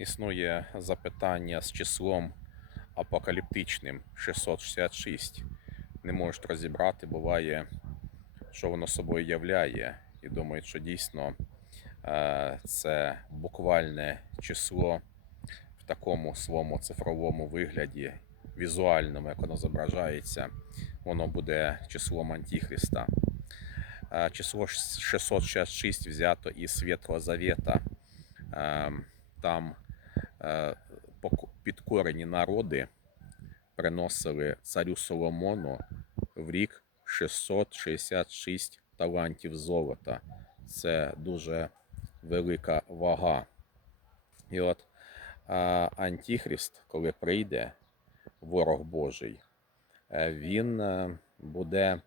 Існує запитання з числом апокаліптичним 666. Не можуть розібрати, буває, що воно собою являє, і думають, що дійсно е, це буквальне число в такому своєму цифровому вигляді, візуальному, як воно зображається, воно буде числом Антихриста. Е, Число 666 взято із Світлого Завета. Е, Там підкорені народи приносили царю Соломону в рік 666 талантів золота. Це дуже велика вага. І от е, Антихрист, коли прийде, ворог Божий, е, він е, буде,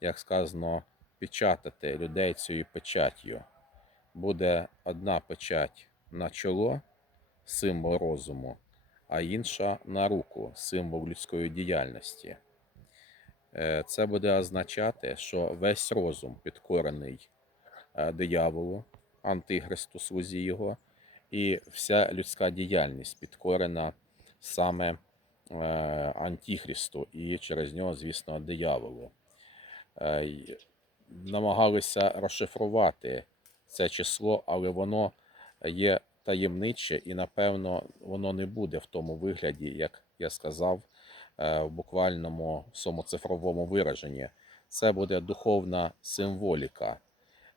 як сказано, печатати людей цією печаттю. Буде одна печать на чоло, символ розуму, а інша на руку, символ людської діяльності. Е, Це буде означати, що весь розум підкорений е, дияволу, антихристу, слузі його, і вся людська діяльність підкорена саме е, антихристу і через нього, звісно, дияволу. Намагалися розшифрувати це число, але воно є таємниче і, напевно, воно не буде в тому вигляді, як я сказав, е, в буквальному своєму цифровому вираженні. Це буде духовна символіка.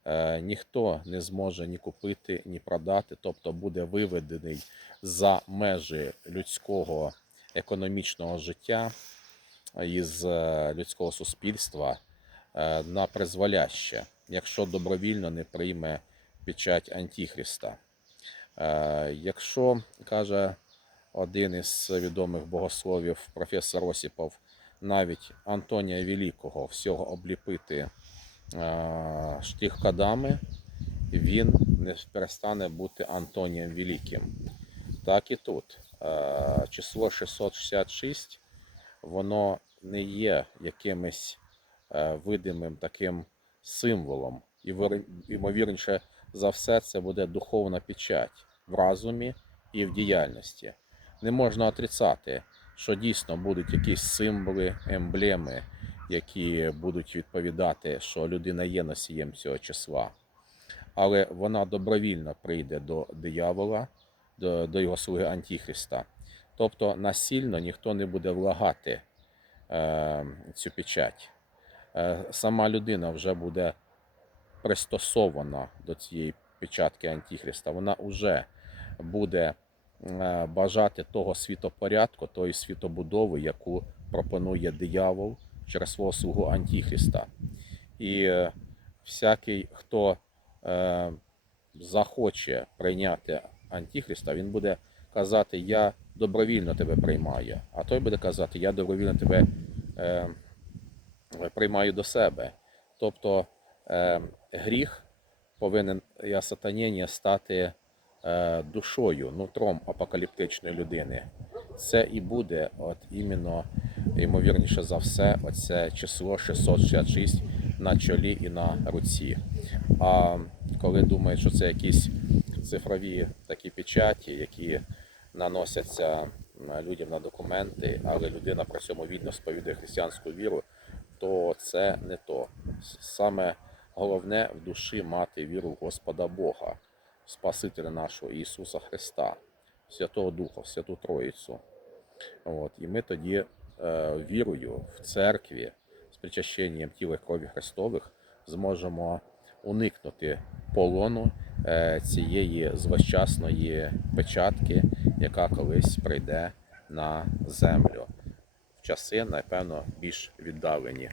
Е, Ніхто не зможе ні купити, ні продати, тобто буде виведений за межі людського економічного життя із е, людського суспільства на призволяще, якщо добровільно не прийме печать Антихриста. Е, Якщо, каже один із відомих богословів, професор Осіпов, навіть Антонія Великого всього обліпити е, штрих-кодами, він не перестане бути Антонієм Великим. Так і тут. Е, Число 666 воно не є якимось видимим таким символом. І ймовірніше за все, це буде духовна печать в разумі і в діяльності. Не можна отрицати, що дійсно будуть якісь символи, емблеми, які будуть відповідати, що людина є носієм цього числа. Але вона добровільно прийде до диявола, до, до його слуги Антихриста. Тобто насильно ніхто не буде влагати е, цю печать. Е, сама людина вже буде пристосована до цієї печатки Антихриста. Вона вже буде е, бажати того світопорядку, тої світобудови, яку пропонує диявол через свого слугу Антихриста. І е, всякий, хто е, захоче прийняти Антихриста, він буде казати, я добровільно тебе приймаю. А той буде казати, я добровільно тебе приймаю до себе. Тобто гріх повинен і осатаніння стати душою, нутром апокаліптичної людини. Це і буде, от іменно, ймовірніше за все, оце число 666 на чолі і на руці. А коли думають, що це якісь цифрові такі печаті, які наносяться людям на документи, але людина при цьому вільно сповідує християнську віру, то це не то. Саме головне в душі мати віру в Господа Бога, Спасителя нашого Ісуса Христа, Святого Духа, Святу Троїцю. От, і ми тоді е, вірою в церкві з причащенням тіла і крові Христових зможемо уникнути полону е, цієї злощасної печатки, яка колись прийде на землю в часи, напевно, більш віддалені.